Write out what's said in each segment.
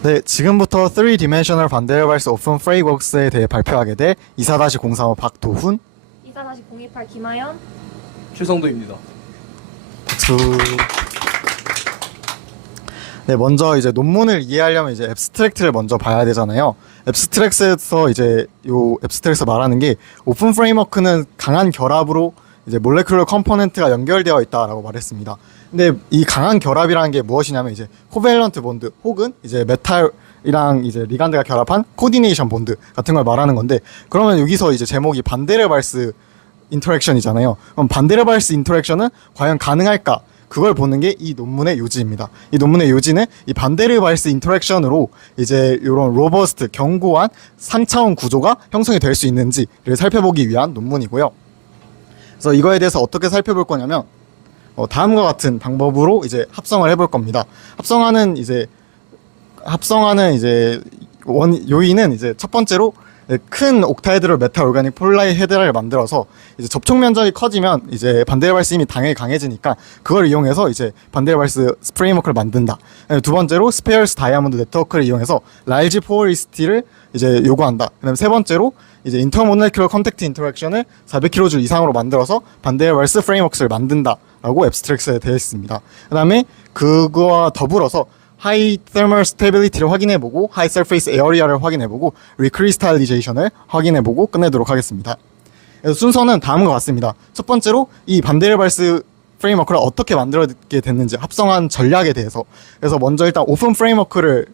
네, 지금부터 3디멘셔널 반데르발스 오픈 프레임워크스에 대해 발표하게 될 24-035 박도훈, 24-028 김하연. 최성도입니다. 박수. 네, 먼저 이제 논문을 이해하려면 이제 앱스트랙트를 먼저 봐야 되잖아요. 앱스트랙트에서 이제 요 앱스트랙트에서 말하는 게 오픈 프레임워크는 강한 결합으로 이제 몰레큘러 컴포넌트가 연결되어 있다라고 말했습니다. 근데 이 강한 결합이라는 게 무엇이냐면 이제 코밸런트 본드 혹은 이제 메탈이랑 이제 리간드가 결합한 코디네이션 본드 같은 걸 말하는 건데, 그러면 여기서 이제 제목이 반데르발스 인터랙션이잖아요. 그럼 반데르발스 인터랙션은 과연 가능할까? 그걸 보는 게 이 논문의 요지입니다. 이 논문의 요지는 이 반데르발스 인터랙션으로 이제 이런 로버스트 견고한 3차원 구조가 형성이 될 수 있는지를 살펴보기 위한 논문이고요. 그래서 이거에 대해서 어떻게 살펴볼 거냐면 다음과 같은 방법으로 이제 합성을 해볼 겁니다. 합성하는 요인은 이제 첫 번째로 큰 옥타헤드로 메탈 오르가닉 폴라이헤드라를 만들어서 이제 접촉 면적이 커지면 이제 반데르발스 힘이 당연히 강해지니까 그걸 이용해서 이제 반데르발스 프레임워크를 만든다. 두 번째로 스페어스 다이아몬드 네트워크를 이용해서 라일지 포어리스티를 이제 요구한다. 그다음 세 번째로 이제 인터모레큘러 컨택트 인터랙션을 400kJ 이상으로 만들어서 반데르발스 프레임워크를 만든다라고 앱스트랙트에 되어 있습니다. 그다음에 그거와 더불어서 하이 테르멀 스테빌리티를 확인해보고 하이 서페이스 에어리아를 확인해보고 리크리스탈리제이션을 확인해보고 끝내도록 하겠습니다. 그래서 순서는 다음과 같습니다. 첫 번째로 이 반데르발스 프레임워크를 어떻게 만들게 됐는지 합성한 전략에 대해서, 그래서 먼저 일단 오픈 프레임워크를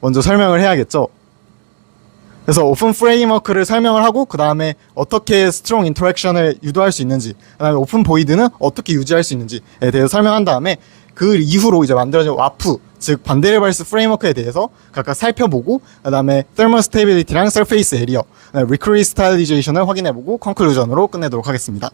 먼저 설명을 해야겠죠. 그래서 오픈 프레임워크를 설명을 하고 그 다음에 어떻게 스트롱 인터랙션을 유도할 수 있는지, 그 다음에 오픈 보이드는 어떻게 유지할 수 있는지에 대해서 설명한 다음에 그 이후로 이제 만들어진 와프, 즉 반데르발스 프레임워크에 대해서 각각 살펴보고 그 다음에 thermal stability랑 surface area, recrystallization을 확인해보고 컨클루전으로 끝내도록 하겠습니다.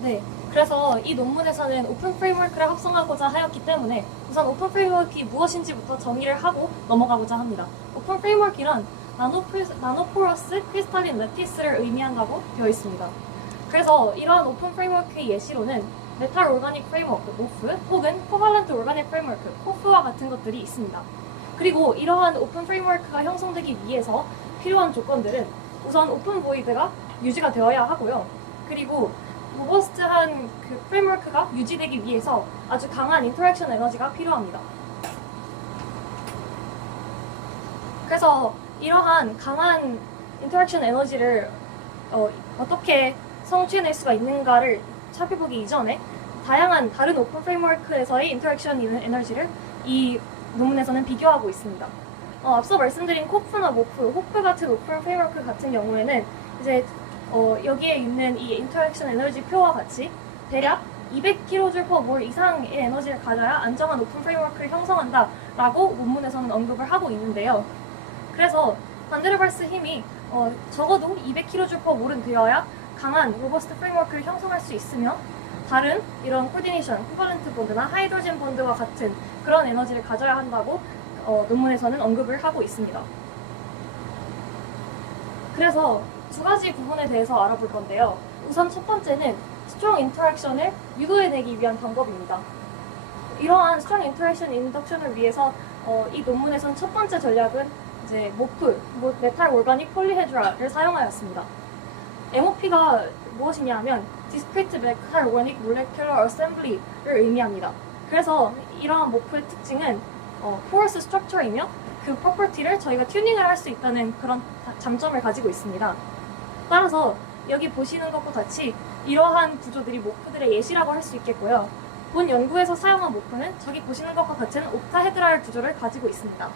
네, 그래서 이 논문에서는 오픈 프레임워크를 합성하고자 하였기 때문에 우선 오픈 프레임워크가 무엇인지부터 정의를 하고 넘어가고자 합니다. 오픈 프레임워크란 나노포러스 크리스탈린 레티스를 의미한다고 되어 있습니다. 그래서 이러한 오픈 프레임워크의 예시로는 메탈 오르가닉 프레임워크, 모프, 혹은 코발런트 오르가닉 프레임워크, 코프와 같은 것들이 있습니다. 그리고 이러한 오픈 프레임워크가 형성되기 위해서 필요한 조건들은 우선 오픈 보이드가 유지가 되어야 하고요. 그리고 로버스트한 그 프레임워크가 유지되기 위해서 아주 강한 인터랙션 에너지가 필요합니다. 그래서 이러한 강한 인터랙션 에너지를 어떻게 성취해낼 수가 있는가를 살펴보기 이전에 다양한 다른 오픈 프레임워크에서의 인터랙션 에너지를 이 논문에서는 비교하고 있습니다. 앞서 말씀드린 코프나 모프, 호프 같은 오픈 프레임워크 같은 경우에는 이제 여기에 있는 이 인터랙션 에너지 표와 같이 대략 200kJ/mol 이상의 에너지를 가져야 안정한 오픈 프레임워크를 형성한다라고 논문에서는 언급을 하고 있는데요. 그래서 반데르발스 힘이 적어도 200kJ/mol은 되어야 강한 로버스트 프레임워크를 형성할 수 있으며 다른 이런 코디네이션, 코발런트 본드나 하이드로젠 본드와 같은 그런 에너지를 가져야 한다고 논문에서는 언급을 하고 있습니다. 그래서 두 가지 부분에 대해서 알아볼 건데요. 우선 첫 번째는 스트롱 인터랙션을 유도해내기 위한 방법입니다. 이러한 스트롱 인터랙션 인덕션을 위해서 이 논문에서는 첫 번째 전략은 이제 모프, 메탈 오르가닉 폴리헤드라를 사용하였습니다. MOP가 무엇이냐 하면 Discrete Metal Organic Molecular Assembly를 의미합니다. 그래서 이러한 모프의 특징은 porous structure이며 그 property를 저희가 튜닝을 할 수 있다는 그런 장점을 가지고 있습니다. 따라서 여기 보시는 것과 같이 이러한 구조들이 모프들의 예시라고 할 수 있겠고요. 본 연구에서 사용한 모프는 저기 보시는 것과 같은 옥타헤드랄 구조를 가지고 있습니다.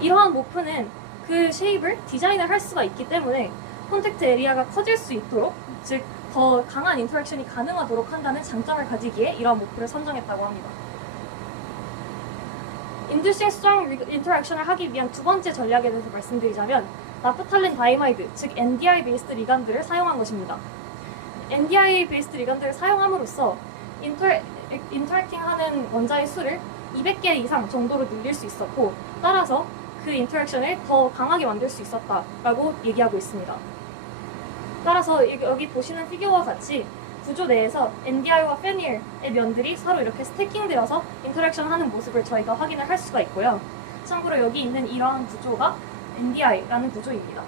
이러한 모프는 그 쉐입을 디자인을 할 수가 있기 때문에 콘택트 에리아가 커질 수 있도록, 즉 더 강한 인터랙션이 가능하도록 한다는 장점을 가지기에 이러한 모프를 선정했다고 합니다. Inducing strong interaction을 하기 위한 두 번째 전략에 대해서 말씀드리자면 나프탈렌 다이마이드, 즉 NDI 베이스드 리간드를 사용한 것입니다. NDI 베이스드 리간드를 사용함으로써 인터랙팅하는 원자의 수를 200개 이상 정도로 늘릴 수 있었고, 따라서 그 인터랙션을 더 강하게 만들 수 있었다라고 얘기하고 있습니다. 따라서 여기 보시는 피규어와 같이 구조 내에서 NDI와 페닐의 면들이 서로 이렇게 스태킹되어서 인터랙션 하는 모습을 저희가 확인을 할 수가 있고요. 참고로 여기 있는 이러한 구조가 NDI라는 구조입니다.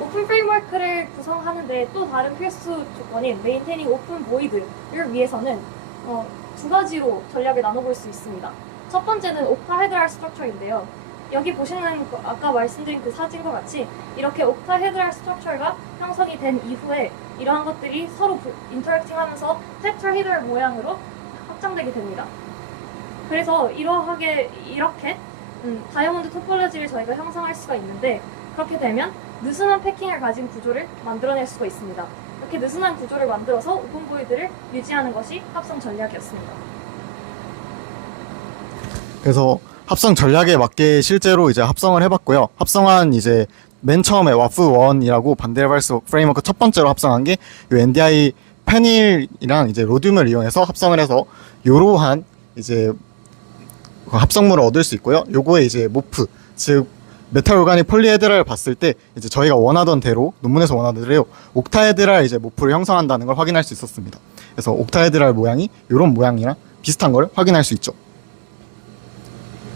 오픈 프레임워크를 구성하는데 또 다른 필수 조건인 Maintaining Open Void를 위해서는 두 가지로 전략을 나눠볼 수 있습니다. 첫 번째는 옥타헤드랄 스트럭처인데요. 여기 보시는 아까 말씀드린 그 사진과 같이 이렇게 옥타헤드랄 스트럭처가 형성이 된 이후에 이러한 것들이 서로 인터랙팅하면서 테트라헤드랄 모양으로 확장되게 됩니다. 그래서 이렇게 다이아몬드 토폴로지를 저희가 형성할 수가 있는데, 그렇게 되면 느슨한 패킹을 가진 구조를 만들어낼 수가 있습니다. 이렇게 느슨한 구조를 만들어서 오픈 보이드를 유지하는 것이 합성 전략이었습니다. 그래서 합성 전략에 맞게 실제로 이제 합성을 해봤고요. 합성한 이제 맨 처음에 와프1이라고 반데르발스 프레임워크 첫 번째로 합성한 게 이 NDI 페닐이랑 이제 로듐을 이용해서 합성을 해서 이러한 이제 합성물을 얻을 수 있고요. 요거에 이제 모프, 즉 메탈 오가닉 폴리헤드랄을 봤을 때 이제 저희가 원하던 대로, 논문에서 원하던 대로 옥타헤드랄 이제 모프를 형성한다는 걸 확인할 수 있었습니다. 그래서 옥타헤드랄 모양이 이런 모양이랑 비슷한 걸 확인할 수 있죠.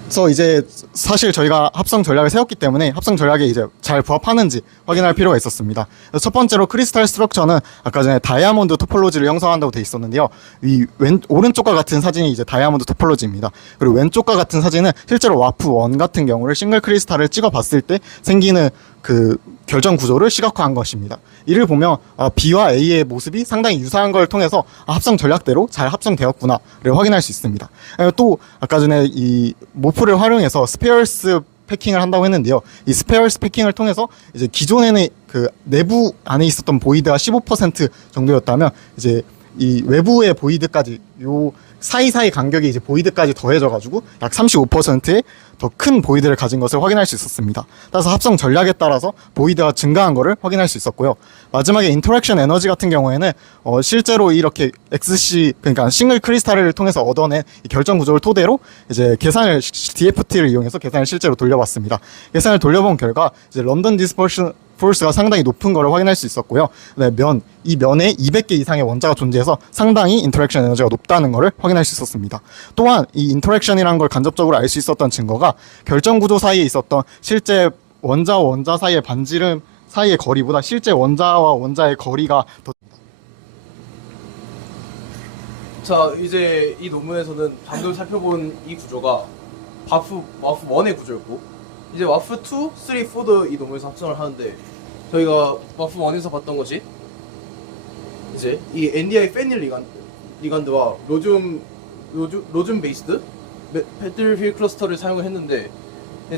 그래서 이제 사실 저희가 합성 전략을 세웠기 때문에 합성 전략에 이제 잘 부합하는지 확인할 필요가 있었습니다. 그래서 첫 번째로 크리스탈 스트럭처는 아까 전에 다이아몬드 토폴로지를 형성한다고 돼 있었는데요. 이 오른쪽과 같은 사진이 이제 다이아몬드 토폴로지입니다. 그리고 왼쪽과 같은 사진은 실제로 와프1 같은 경우를 싱글 크리스탈을 찍어 봤을 때 생기는 그 결정 구조를 시각화한 것입니다. 이를 보면 B와 A의 모습이 상당히 유사한 걸 통해서 합성 전략대로 잘 합성되었구나를 확인할 수 있습니다. 또 아까 전에 이 모프를 활용해서 스페어스 패킹을 한다고 했는데요. 이 스페어스 패킹을 통해서 이제 기존에는 그 내부 안에 있었던 보이드가 15% 정도였다면 이제 이 외부의 보이드까지 요 사이사이 간격이 이제 보이드까지 더해져가지고 약 35%의 더 큰 보이드를 가진 것을 확인할 수 있었습니다. 따라서 합성 전략에 따라서 보이드가 증가한 것을 확인할 수 있었고요. 마지막에 인터랙션 에너지 같은 경우에는 실제로 이렇게 XC, 그러니까 싱글 크리스탈을 통해서 얻어낸 이 결정 구조를 토대로 이제 계산을 DFT를 이용해서 계산을 실제로 돌려봤습니다. 계산을 돌려본 결과 이제 런던 디스퍼션 포스가 상당히 높은 것을 확인할 수 있었고요. 이 면에 200개 이상의 원자가 존재해서 상당히 인터랙션 에너지가 높다는 것을 확인할 수 있었습니다. 또한 이 인터랙션이라는 걸 간접적으로 알 수 있었던 증거가 결정 구조 사이에 있었던 실제 원자와 원자 사이의 반지름 사이의 거리보다 실제 원자와 원자의 거리가 더. 자, 이제 이 논문에서는 방금 살펴본 이 구조가 와프 1의 구조였고, 이제 와프 2, 3, 4도 이 논문에서 합성을 하는데, 저희가 와프 1에서 봤던 것이 이제 이 NDI 페닐 리간드와 로듐 베이스드 배틀필 클러스터를 사용을 했는데,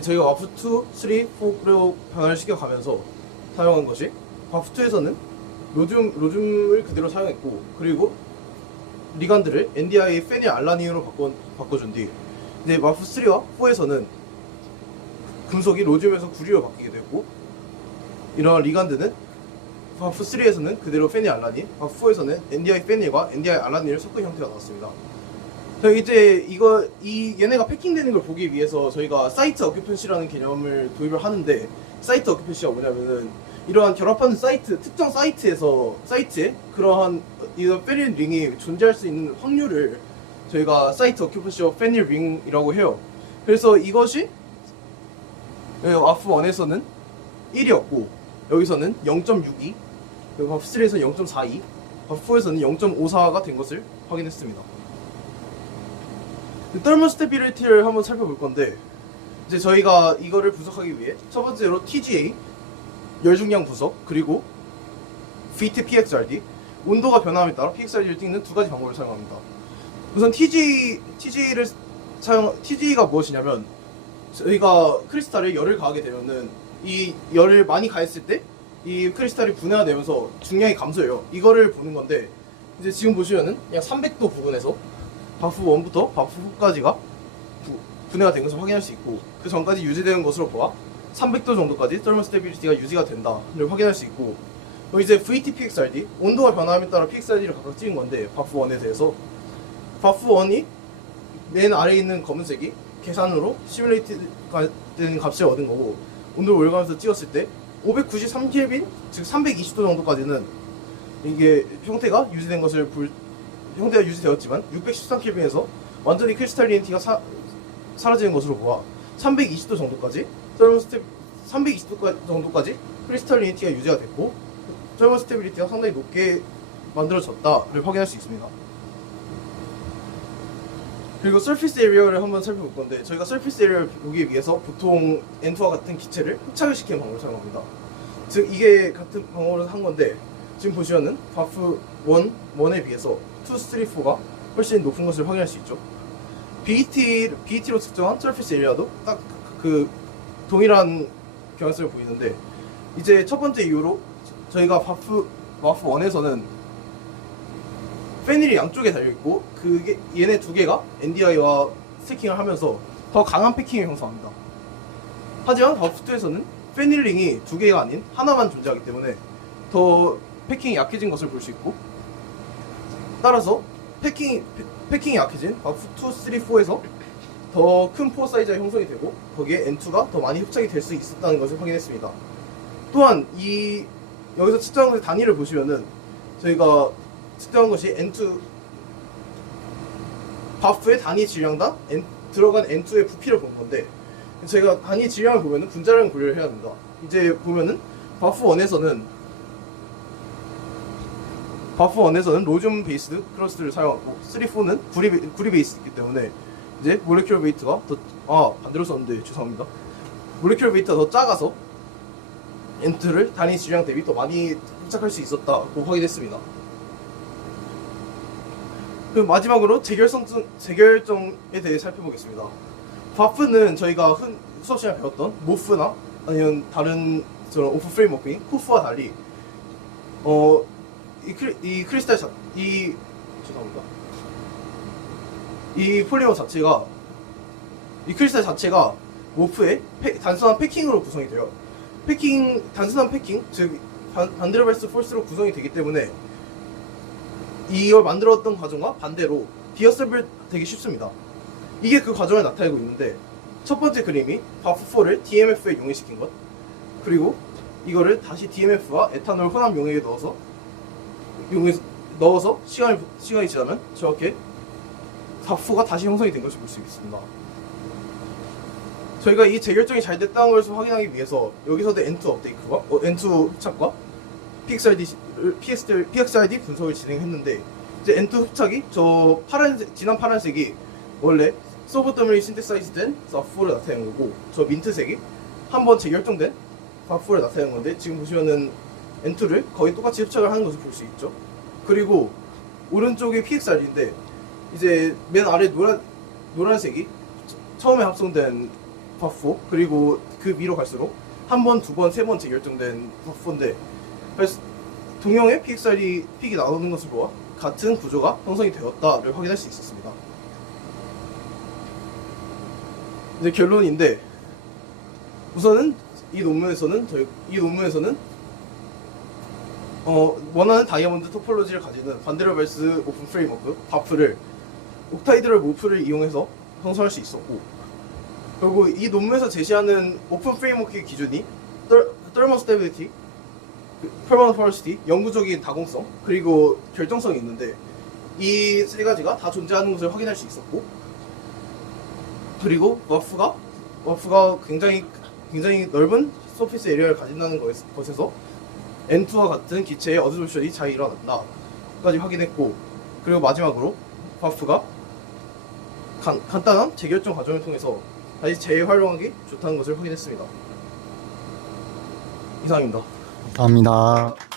저희가 와프 2, 3, 4로 변화를 시켜가면서 사용한 것이 와프 2에서는 로듐을 그대로 사용했고, 그리고 리간드를 NDI 페닐 알라닌으로 바꿔준 뒤 이제 와프 3와 4에서는 금속이 로듐에서 구리로 바뀌게 되었고, 이러한 리간드는 와프 3에서는 그대로 페닐 알라닌, 와프 4에서는 NDI 페닐과 NDI 알라닌을 섞은 형태가 나왔습니다. 이제 얘네가 패킹되는 걸 보기 위해서 저희가 사이트 어큐펜시라는 개념을 도입을 하는데, 사이트 어큐펜시가 뭐냐면은 이러한 결합하는 특정 사이트에 그러한 이 페닐 링이 존재할 수 있는 확률을 저희가 사이트 어큐펜시 페닐 링이라고 해요. 그래서 이것이 와프 1에서는 1이었고, 여기서는 0.62, 그리고 와프 3에서는 0.42, 와프 4에서는 0.54가 된 것을 확인했습니다. 떨멀 스테빌리티를 한번 살펴볼 건데, 이제 저희가 이거를 분석하기 위해 첫 번째로 TGA, 열중량 분석, 그리고 FET PXRD, 온도가 변함에 따라 PXRD를 찍는 두 가지 방법을 사용합니다. 우선 TGA가 무엇이냐면, 저희가 크리스탈에 열을 가하게 되면은 이 열을 많이 가했을 때 이 크리스탈이 분해가 되면서 중량이 감소해요. 이거를 보는 건데, 이제 지금 보시면은 약 300도 부근에서 바프 1부터 바프 4까지가 분해가 된 것을 확인할 수 있고, 그 전까지 유지되는 것으로 보아 300도 정도까지 떨멀 스테빌리티가 유지가 된다를 확인할 수 있고, 이제 VT PXRD, 온도가 변함에 따라 PXRD를 각각 찍은 건데, 바프 1에 대해서 바프 1이 맨 아래에 있는 검은색이 계산으로 시뮬레이트 된 값을 얻은 거고, 온도를 올려가면서 찍었을 때 593켈빈, 즉 320도 정도까지는 이게 형태가 유지되었지만 613켈빈에서 완전히 크리스탈리니티가 사라지는 것으로 보아 320도 정도까지 서머스텝 320도 정도까지 크리스탈리니티가 유지가 됐고 서머스테빌리티가 상당히 높게 만들어졌다를 확인할 수 있습니다. 그리고 서피스 에리어를 한번 살펴볼 건데 저희가 서피스 에리어를 보기 위해서 보통 N2와 같은 기체를 흡착을 시키는 방법을 사용합니다. 즉 이게 같은 방법을 한 건데 지금 보시면은 바프 1에 비해서 2, 3, 4가 훨씬 높은 것을 확인할 수 있죠. BET로 측정한 서피스 에리어도 딱 그 동일한 경향성을 보이는데 이제 첫 번째 이유로 저희가 바프 1에서는 페닐이 양쪽에 달려있고 그게 얘네 두 개가 NDI와 스태킹을 하면서 더 강한 패킹을 형성합니다. 하지만 바프2에서는 페닐링이 두 개가 아닌 하나만 존재하기 때문에 더 패킹이 약해진 것을 볼 수 있고 따라서 패킹이 약해진 바프2, 3, 4에서 더 큰 포어 사이즈가 형성이 되고 거기에 N2가 더 많이 흡착이 될 수 있었다는 것을 확인했습니다. 또한 여기서 측정한 것의 단위를 보시면은 저희가 측정한 것이 N2 바프의 단위 질량당 들어간 N2의 부피를 본 건데 저희가 단위 질량을 보면은 분자량을 고려를 해야 합니다. 이제 보면은 바프 1에서는 로듐 베이스드 크러스트를 사용하고 3, 4는 구리 베이스이기 때문에 이제 몰레큘러 웨이트가 반대로 썼는데 죄송합니다. 몰레큘러 웨이트가 더 작아서 N2를 단위 질량 대비 더 많이 흡착할 수 있었다고 확인했습니다. 그럼 마지막으로 재결정에 대해 살펴보겠습니다. 바프는 저희가 수업 시간에 배웠던 모프나 아니면 다른 저런 오픈 프레임워크인 쿠프와 달리 이 폴리머 자체가 이 크리스탈 자체가 모프의 단순한 패킹으로 구성이 돼요. 단순한 패킹, 즉 반데르발스 폴스로 구성이 되기 때문에 이걸 만들었던 과정과 반대로 디어서블 되기 쉽습니다. 이게 그 과정을 나타내고 있는데 첫 번째 그림이 바프4를 DMF에 용해시킨 것, 그리고 이거를 다시 DMF와 에탄올 혼합 용해에 넣어서 시간이 지나면 저렇게 바프4가 다시 형성이 된 것을 볼 수 있습니다. 저희가 이 재결정이 잘 됐다는 것을 확인하기 위해서 여기서도 N2 업데이트와 N2 흡착과 PXRD 분석을 진행했는데 이제 N2 흡착이 진한 파란색이 원래 서브더밀이 신테사이즈된 바프4를 나타내는 거고 저 민트색이 한번 재결정된 바프4를 나타내는 건데 지금 보시면은 N2를 거의 똑같이 흡착을 하는 것을 볼 수 있죠. 그리고 오른쪽이 PXRD인데 이제 맨 아래 노란색이 처음에 합성된 바프4 그리고 그 위로 갈수록 한 번, 두 번, 세 번 재결정된 바프4인데 동형의 PXRD 픽이 나오는 것을 보아 같은 구조가 형성이 되었다를 확인할 수 있었습니다. 이제 결론인데 우선은 이 논문에서는 원하는 다이아몬드 토폴로지를 가지는 반데르발스 오픈 프레임워크 바프를 옥타이드럴 모프를 이용해서 형성할 수 있었고 그리고 이 논문에서 제시하는 오픈 프레임워크의 기준이 thermal stability, permanent porosity, 영구적인 다공성, 그리고 결정성이 있는데 이 세 가지가 다 존재하는 것을 확인할 수 있었고 그리고 워프가 굉장히 넓은 서피스 에리어를 가진다는 것에서 N2와 같은 기체의 어드sorption이 잘 일어난다까지 확인했고 그리고 마지막으로 바프가 간단한 재결정 과정을 통해서 다시 재활용하기 좋다는 것을 확인했습니다. 이상입니다. 감사합니다.